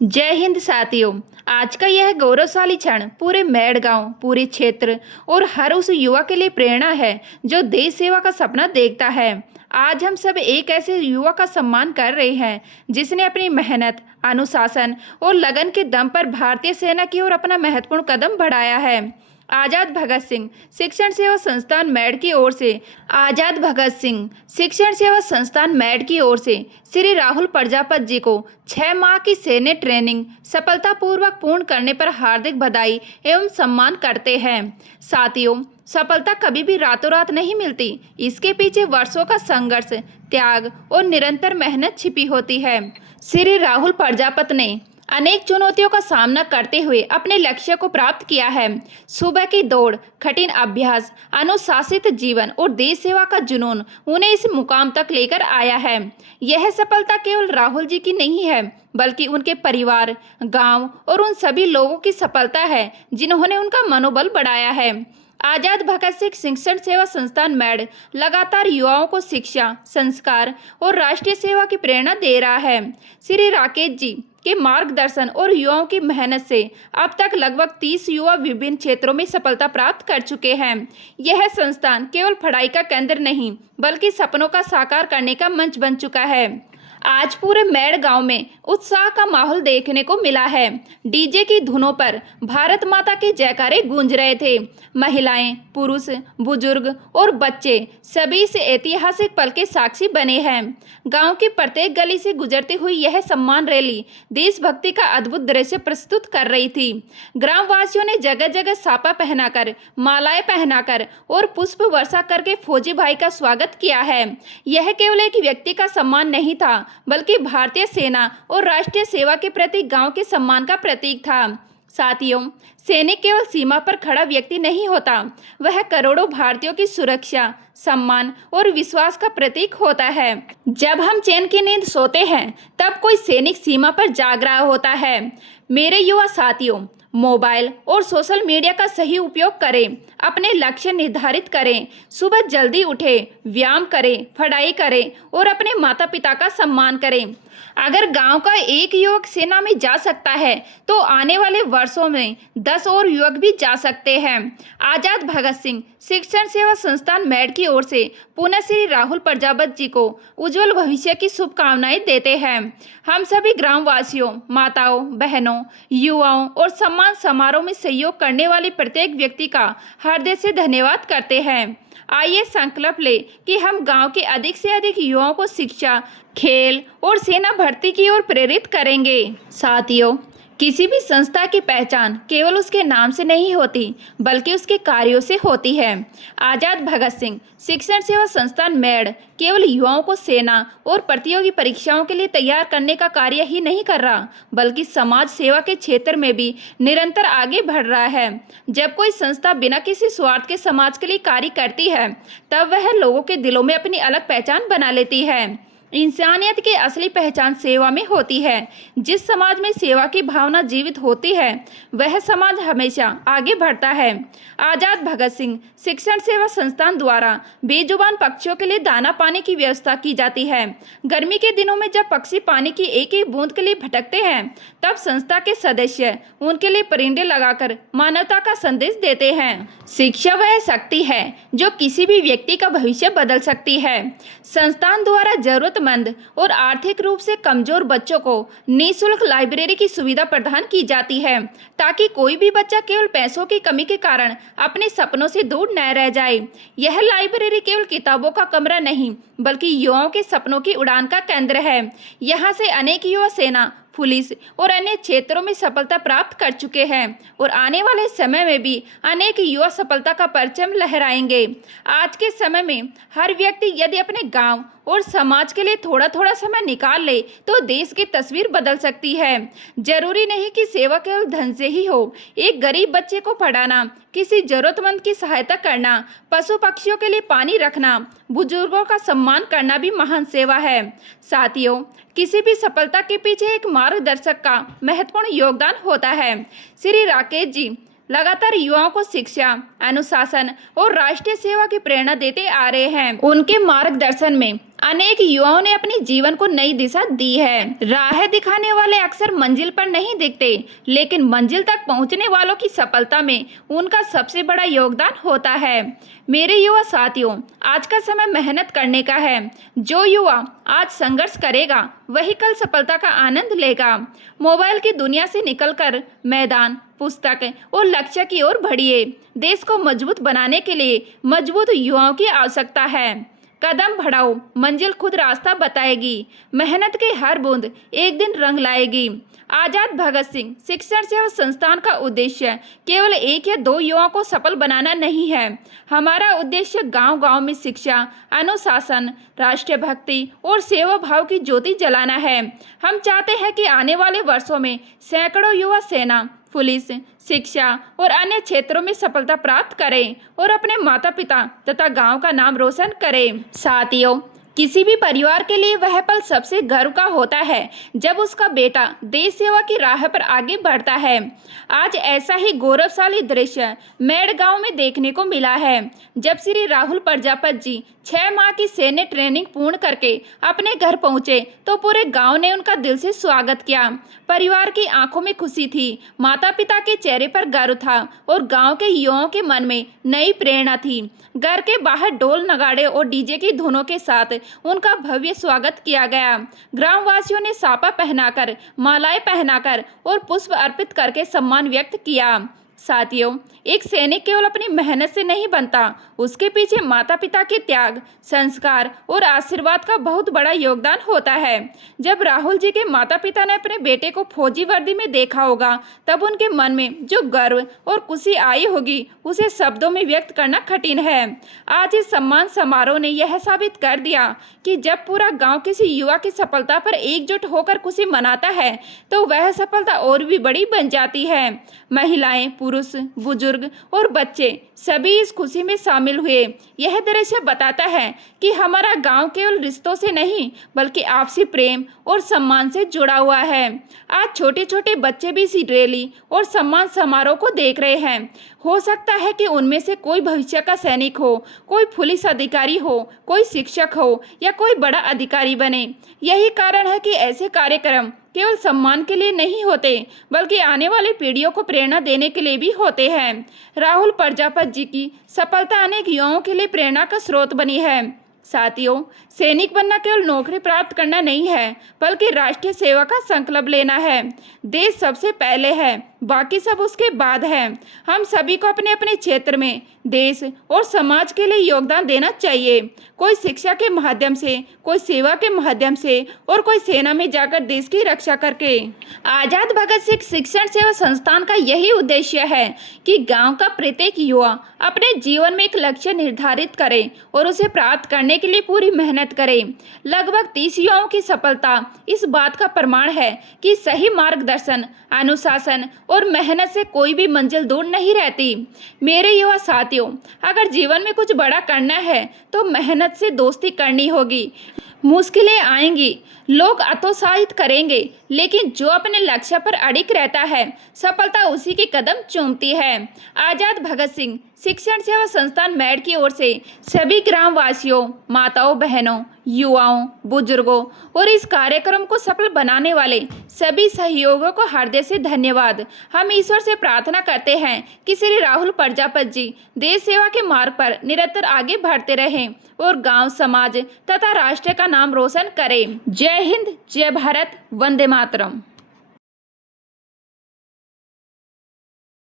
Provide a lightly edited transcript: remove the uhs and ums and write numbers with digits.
जय हिंद साथियों। आज का यह गौरवशाली क्षण पूरे मेड़ गांव, पूरे क्षेत्र और हर उस युवा के लिए प्रेरणा है जो देश सेवा का सपना देखता है। आज हम सब एक ऐसे युवा का सम्मान कर रहे हैं जिसने अपनी मेहनत, अनुशासन और लगन के दम पर भारतीय सेना की ओर अपना महत्वपूर्ण कदम बढ़ाया है। आजाद भगत सिंह शिक्षण सेवा संस्थान मेड़ की ओर से आजाद भगत सिंह शिक्षण सेवा संस्थान मेड़ की ओर से श्री राहुल प्रजापत जी को 6 माह की सैन्य ट्रेनिंग सफलतापूर्वक पूर्ण करने पर हार्दिक बधाई एवं सम्मान करते हैं। साथियों, सफलता कभी भी रातों रात नहीं मिलती। इसके पीछे वर्षों का संघर्ष, त्याग और निरंतर मेहनत छिपी होती है। श्री राहुल प्रजापत ने अनेक चुनौतियों का सामना करते हुए अपने लक्ष्य को प्राप्त किया है। सुबह की दौड़, कठिन अभ्यास, अनुशासित जीवन और देश सेवा का जुनून उन्हें इस मुकाम तक लेकर आया है। यह सफलता केवल राहुल जी की नहीं है, बल्कि उनके परिवार, गांव और उन सभी लोगों की सफलता है जिन्होंने उनका मनोबल बढ़ाया है। आजाद भगत सिंह शिक्षण सेवा संस्थान मेड़ लगातार युवाओं को शिक्षा, संस्कार और राष्ट्रीय सेवा की प्रेरणा दे रहा है। श्री राकेश जी के मार्गदर्शन और युवाओं की मेहनत से अब तक लगभग 30 युवा विभिन्न क्षेत्रों में सफलता प्राप्त कर चुके हैं। यह संस्थान केवल पढ़ाई का केंद्र नहीं, बल्कि सपनों का साकार करने का मंच बन चुका है। आज पूरे मेड़ गांव में उत्साह का माहौल देखने को मिला है। डीजे की धुनों पर भारत माता के जयकारे गूंज रहे थे। महिलाएं, पुरुष, बुजुर्ग और बच्चे सभी इस ऐतिहासिक पल के साक्षी बने हैं। गांव की प्रत्येक गली से गुजरती हुई यह सम्मान रैली देशभक्ति का अद्भुत दृश्य प्रस्तुत कर रही थी। ग्रामवासियों ने जगह जगह सापा पहनाकर, मालाएं पहनाकर और पुष्प वर्षा करके फौजी भाई का स्वागत किया है। यह केवल एक व्यक्ति का सम्मान नहीं था, बल्कि भारतीय सेना और राष्ट्रीय सेवा के प्रति गांव के सम्मान का प्रतीक था। साथियों, सैनिक केवल सीमा पर खड़ा व्यक्ति नहीं होता, वह करोड़ों भारतीयों की सुरक्षा, सम्मान और विश्वास का प्रतीक होता है। जब हम चैन की नींद सोते हैं, तब कोई सैनिक सीमा पर जाग रहा होता है। मेरे युवा साथियों, मोबाइल और सोशल मीडिया का सही उपयोग करें, अपने लक्ष्य निर्धारित करें, सुबह जल्दी उठें, व्यायाम करें, पढ़ाई करें और अपने माता पिता का सम्मान करें। अगर गांव का एक युवक सेना में जा सकता है, तो आने वाले वर्षों में 10 और युवक भी जा सकते हैं। आजाद भगत सिंह शिक्षण सेवा संस्थान मेड़ की ओर से पुनः श्री राहुल प्रजापत जी को उज्जवल भविष्य की शुभकामनाएं देते हैं। हम सभी ग्रामवासियों, माताओं, बहनों, युवाओं और सम्मान समारोह में सहयोग करने वाले प्रत्येक व्यक्ति का हृदय से धन्यवाद करते हैं। आइए संकल्प ले कि हम गांव के अधिक से अधिक युवाओं को शिक्षा, खेल और सेना भर्ती की ओर प्रेरित करेंगे। साथियों, किसी भी संस्था की पहचान केवल उसके नाम से नहीं होती, बल्कि उसके कार्यों से होती है। आजाद भगत सिंह शिक्षण सेवा संस्थान मेड़ केवल युवाओं को सेना और प्रतियोगी परीक्षाओं के लिए तैयार करने का कार्य ही नहीं कर रहा, बल्कि समाज सेवा के क्षेत्र में भी निरंतर आगे बढ़ रहा है। जब कोई संस्था बिना किसी स्वार्थ के समाज के लिए कार्य करती है, तब वह लोगों के दिलों में अपनी अलग पहचान बना लेती है। इंसानियत की असली पहचान सेवा में होती है। जिस समाज में सेवा की भावना जीवित होती है, वह समाज हमेशा आगे बढ़ता है। आजाद भगत सिंह शिक्षण सेवा संस्थान द्वारा बेजुबान पक्षियों के लिए दाना पानी की व्यवस्था की जाती है। गर्मी के दिनों में जब पक्षी पानी की एक एक बूंद के लिए भटकते हैं, तब संस्था के सदस्य उनके लिए परिंदे लगाकर मानवता का संदेश देते हैं। शिक्षा वह शक्ति है जो किसी भी व्यक्ति का भविष्य बदल सकती है। संस्थान द्वारा जरूरतमंद और आर्थिक रूप से कमजोर बच्चों को निःशुल्क लाइब्रेरी की सुविधा प्रदान की जाती है, ताकि कोई भी बच्चा केवल पैसों की कमी के कारण अपने सपनों से दूर न रह जाए। यह लाइब्रेरी केवल किताबों का कमरा नहीं, बल्कि युवाओं के सपनों की उड़ान का केंद्र है। यहाँ से अनेक युवा सेना, पुलिस और अन्य क्षेत्रों में सफलता प्राप्त कर चुके हैं और आने वाले समय में भी अनेक युवा सफलता का परचम लहराएंगे। आज के समय में हर व्यक्ति यदि अपने गांव और समाज के लिए थोड़ा थोड़ा समय निकाल ले, तो देश की तस्वीर बदल सकती है। जरूरी नहीं कि सेवा केवल धन से ही हो। एक गरीब बच्चे को पढ़ाना, किसी जरूरतमंद की सहायता करना, पशु पक्षियों के लिए पानी रखना, बुजुर्गों का सम्मान करना भी महान सेवा है। साथियों, किसी भी सफलता के पीछे एक मार्गदर्शक का महत्वपूर्ण योगदान होता है। श्री राकेश जी लगातार युवाओं को शिक्षा, अनुशासन और राष्ट्रीय सेवा की प्रेरणा देते आ रहे हैं। उनके मार्गदर्शन में अनेक युवाओं ने अपने जीवन को नई दिशा दी है। राह दिखाने वाले अक्सर मंजिल पर नहीं दिखते, लेकिन मंजिल तक पहुंचने वालों की सफलता में उनका सबसे बड़ा योगदान होता है। मेरे युवा साथियों, आज का समय मेहनत करने का है। जो युवा आज संघर्ष करेगा वही कल सफलता का आनंद लेगा। मोबाइल की दुनिया से निकलकर मैदान, पुस्तक और लक्ष्य की ओर बढ़िए। देश को मजबूत बनाने के लिए मजबूत युवाओं की आवश्यकता है। कदम बढ़ाओ, मंजिल खुद रास्ता बताएगी। मेहनत की हर बूंद एक दिन रंग लाएगी। आजाद भगत सिंह शिक्षण सेवा संस्थान का उद्देश्य केवल एक या दो युवाओं को सफल बनाना नहीं है। हमारा उद्देश्य गांव-गांव में शिक्षा, अनुशासन, राष्ट्रीय भक्ति और सेवा भाव की ज्योति जलाना है। हम चाहते हैं कि आने वाले वर्षों में सैकड़ों युवा सेना, पुलिस, शिक्षा और अन्य क्षेत्रों में सफलता प्राप्त करें और अपने माता पिता तथा गांव का नाम रोशन करें। साथियों, किसी भी परिवार के लिए वह पल सबसे गर्व का होता है जब उसका बेटा देश सेवा की राह पर आगे बढ़ता है। आज ऐसा ही गौरवशाली दृश्य मेड़ गांव में देखने को मिला है। जब श्री राहुल प्रजापत जी 6 माह की सैन्य ट्रेनिंग पूर्ण करके अपने घर पहुंचे तो पूरे गांव ने उनका दिल से स्वागत किया। परिवार की आंखों में खुशी थी, माता पिता के चेहरे पर गर्व था और गांव के युवाओं के मन में नई प्रेरणा थी। घर के बाहर ढोल, नगाड़े और डीजे की धुनों के साथ उनका भव्य स्वागत किया गया। ग्रामवासियों ने साफा पहनाकर, मालाएं पहनाकर और पुष्प अर्पित करके सम्मान व्यक्त किया। साथियों, एक सैनिक केवल अपनी मेहनत से नहीं बनता, उसके पीछे माता पिता के त्याग, संस्कार और आशीर्वाद का बहुत बड़ा योगदान होता है। जब राहुल जी के माता पिता ने अपने बेटे को फौजी वर्दी में देखा होगा, तब उनके मन में जो गर्व और खुशी आई होगी उसे शब्दों में व्यक्त करना कठिन है। आज इस सम्मान समारोह ने यह साबित कर दिया कि जब पूरा गांव किसी युवा की सफलता पर एकजुट होकर खुशी मनाता है तो वह सफलता और भी बड़ी बन जाती है। महिलाएं, पुरुष, बुजुर्ग और बच्चे सभी इस खुशी में शामिल हुए। यह दृश्य बताता है कि हमारा गांव केवल रिश्तों से नहीं बल्कि आपसी प्रेम और सम्मान से जुड़ा हुआ है। आज छोटे छोटे बच्चे भी इस रैली और सम्मान समारोह को देख रहे हैं। हो सकता है कि उनमें से कोई भविष्य का सैनिक हो, कोई पुलिस अधिकारी हो, कोई शिक्षक हो या कोई बड़ा अधिकारी बने। यही कारण है कि ऐसे कार्यक्रम केवल सम्मान के लिए नहीं होते बल्कि आने वाली पीढ़ियों को प्रेरणा देने के लिए भी होते हैं। राहुल प्रजापत जी की सफलता अनेक युवाओं के लिए प्रेरणा का स्रोत बनी है। साथियों, सैनिक बनना केवल नौकरी प्राप्त करना नहीं है बल्कि राष्ट्रीय सेवा का संकल्प लेना है। देश सबसे पहले है, बाकी सब उसके बाद है। हम सभी को अपने अपने क्षेत्र में देश और समाज के लिए योगदान देना चाहिए। कोई शिक्षा के माध्यम से, कोई सेवा के माध्यम से और कोई सेना में जाकर देश की रक्षा करके। आजाद भगत सिंह शिक्षण सेवा संस्थान का यही उद्देश्य है कि गांव का प्रत्येक युवा अपने जीवन में एक लक्ष्य निर्धारित करे और उसे प्राप्त करने के लिए पूरी मेहनत करे। लगभग 30 युवाओं की सफलता इस बात का प्रमाण है कि सही मार्गदर्शन, अनुशासन और मेहनत से कोई भी मंजिल दूर नहीं रहती। मेरे युवा साथियों, अगर जीवन में कुछ बड़ा करना है तो मेहनत से दोस्ती करनी होगी। मुश्किलें आएंगी, लोग हतोत्साहित करेंगे, लेकिन जो अपने लक्ष्य पर अड़िग रहता है सफलता उसी के कदम चूमती है। आजाद भगत सिंह शिक्षण सेवा संस्थान मेड़ की ओर से सभी ग्रामवासियों, माताओं, बहनों, युवाओं, बुजुर्गों और इस कार्यक्रम को सफल बनाने वाले सभी सहयोगों को हृदय से धन्यवाद। हम ईश्वर से प्रार्थना करते हैं कि श्री राहुल प्रजापत जी देश सेवा के मार्ग पर निरंतर आगे बढ़ते रहें और गांव, समाज तथा राष्ट्र का नाम रोशन करें। जय हिंद, जय भारत, वंदे मातरम।